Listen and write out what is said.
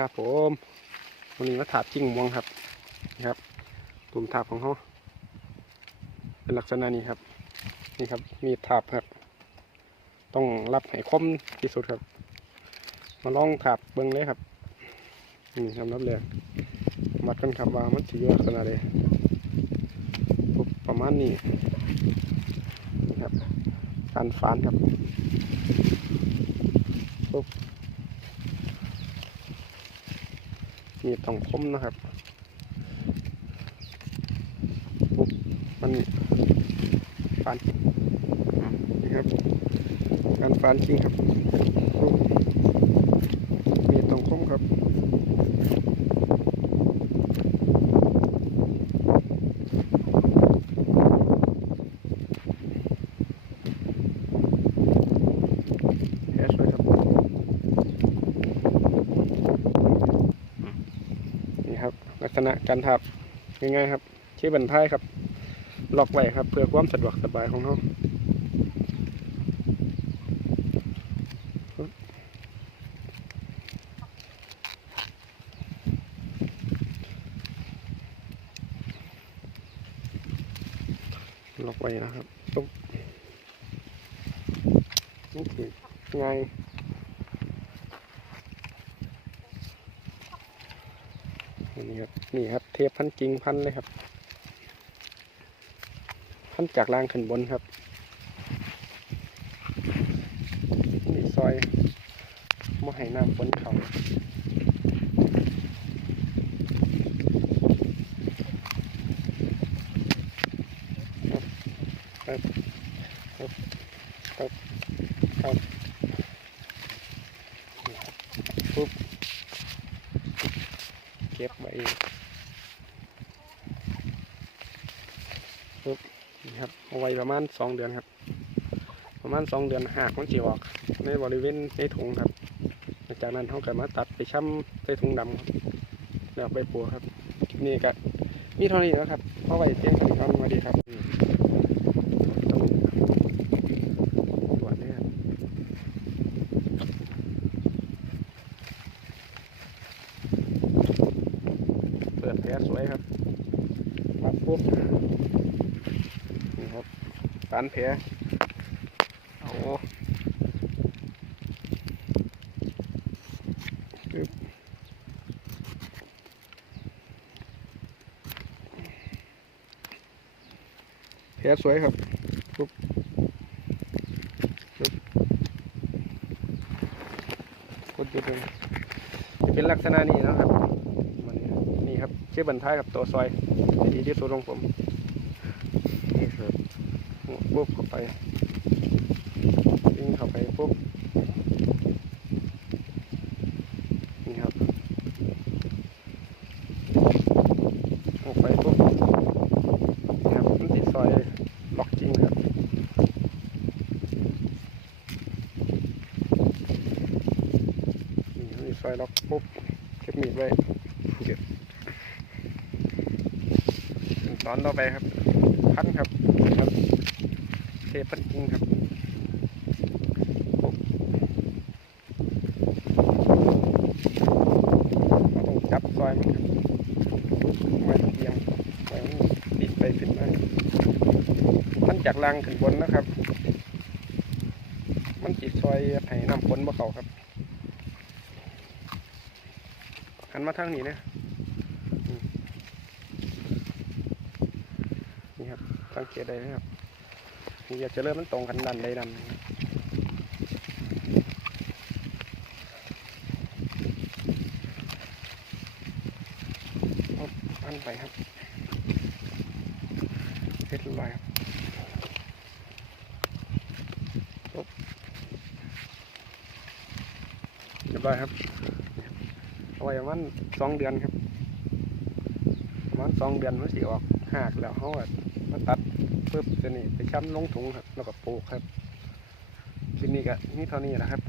ครับ ผมวันนี้มาถาบจิ้งม่วงครับนะครับตุ่มถาบของเขาเป็นลักษณะนี้ครับ นี่ครับ มีถาบครับ ต้องรับให้คมที่สุดครับ มาลองถาบเบิ้งเลยครับนี่สำรับเลยมัดกันครับว่ามันสีลักษณะใดปุ๊บประมาณนี้นี่ครับการฟานครับปุ๊บ มีต้องคมนะครับปุ๊บมันฟันนี่ครับ การฟันจริงครับปุ๊บมีต้องคมครับ แอสเลยครับนี่ครับ ลัก ษณะการทับง่ายๆครับชี้บันท้ายครับ ล็อกไว้ครับ เพื่อความสะดวกสบายของเขาล็อกไว้นะครับปุ๊บนี่คือง่าย นี่ครับนี่ครับ เทปพันจริงพันเลยครับ พันจากล่างขึ้นบนครับนี่ซอยมอให้น้ำฝนเขาครับครับครับครับครับนี่ครับปุ๊บ เก็บไว้ปุ๊บนี่ครับเอาไว้ประมาณสองเดือนครับ ประมาณสองเดือนหากมันจีออก ในบริเวณในถุงครับ จากนั้นเขาก็มาตัดไปช่ำใส่ถุงดำครับแล้วไปปัวครับ นี่ก็มีเท่านี้แล้วครับเพราไว้เพียงแค่นี้ครับสวัสดีครับนี่ต้องตรวจเลยครับเปิด แผลสวยครับมาปุ๊บนี่ครับปานแผลโอ้แผลสวยครับปุ๊บปุ๊บกดจุดเลยจะเป็นลักษณะนี้นะครับ ครับเชื่อบันท้ายกับตัวซอยที่ดีที่สุดของผมนี่ครับปุ๊บเข้าไปยิงเข้าไปปุ๊บนี่ครับออกไปปุ๊บนี่ครับมันติดซอยล็อกจริงครับนี่มีซอยล็อกปุ๊บเก็บมีดไว้เก็บ ขั้นอนต่อไปครับ พันครับครับเทพันจริงครับปุ๊บเราต้องจับซอยมันครับปุ๊บไว้เอียงไมันติดไปขึ้นมามันจากล่างขึ้นบนนะครับ มันจิตซอยให้น้ำฝนบ่เขาครับหันมาทางนี้นะอืมนี่ครับ สังเกตได้นะครับอยากจะเริ่มมันตรงกันดันใดดันนะครับเอาอันไปครับเฮ็ดลอยครับปุ๊บเรียบร้อยครับเอาไว้ประมาณสองเดือนครับประมาณสองเดือนมันสิออกหากแล้วเขาอะ มาตัดปึ๊บจะนี่ไปช้ำลงถุงครับ แล้วก็ปลูกครับคลิปนี้ก็นี่เท่านี้นะครับ